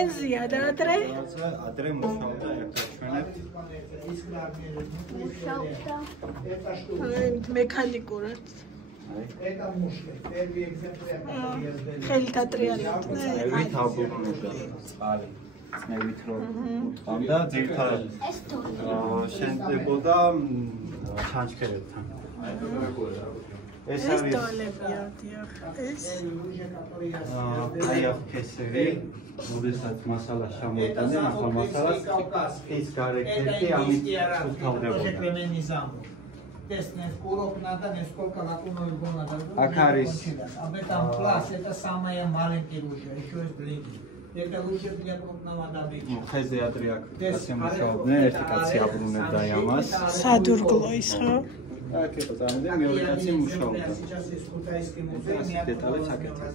პენზია და ადრე? ადრე მუშაობდა ერთად ჩვენად. მექანიკურად. ხელით ატრიალეთ. წნევით აბრუნებდა წყალი. წნევით რომ უთამდა ძირითადად შენდებოდა ჩანჩქერებთან. ეს არის ეს აი აქ კესერი, როდესაც მასალა შემოიტანე, ახლა მასალას ის გარეკეთი ამით უთავდებოდა. Აქ არის об этом класс, это самая маленькая ружья, еще есть длиннее. Это ружье для крупного добычи. ხეზე ადრე აქ კაცი მუშაობდნენ, ერთი კაცი აბრუნებდა ამას. სადურგლო ის ხო? აქ იყო ძალიან მეორე კაცი მუშაობდა. Сейчас есть китайский музей, детали საკეთე.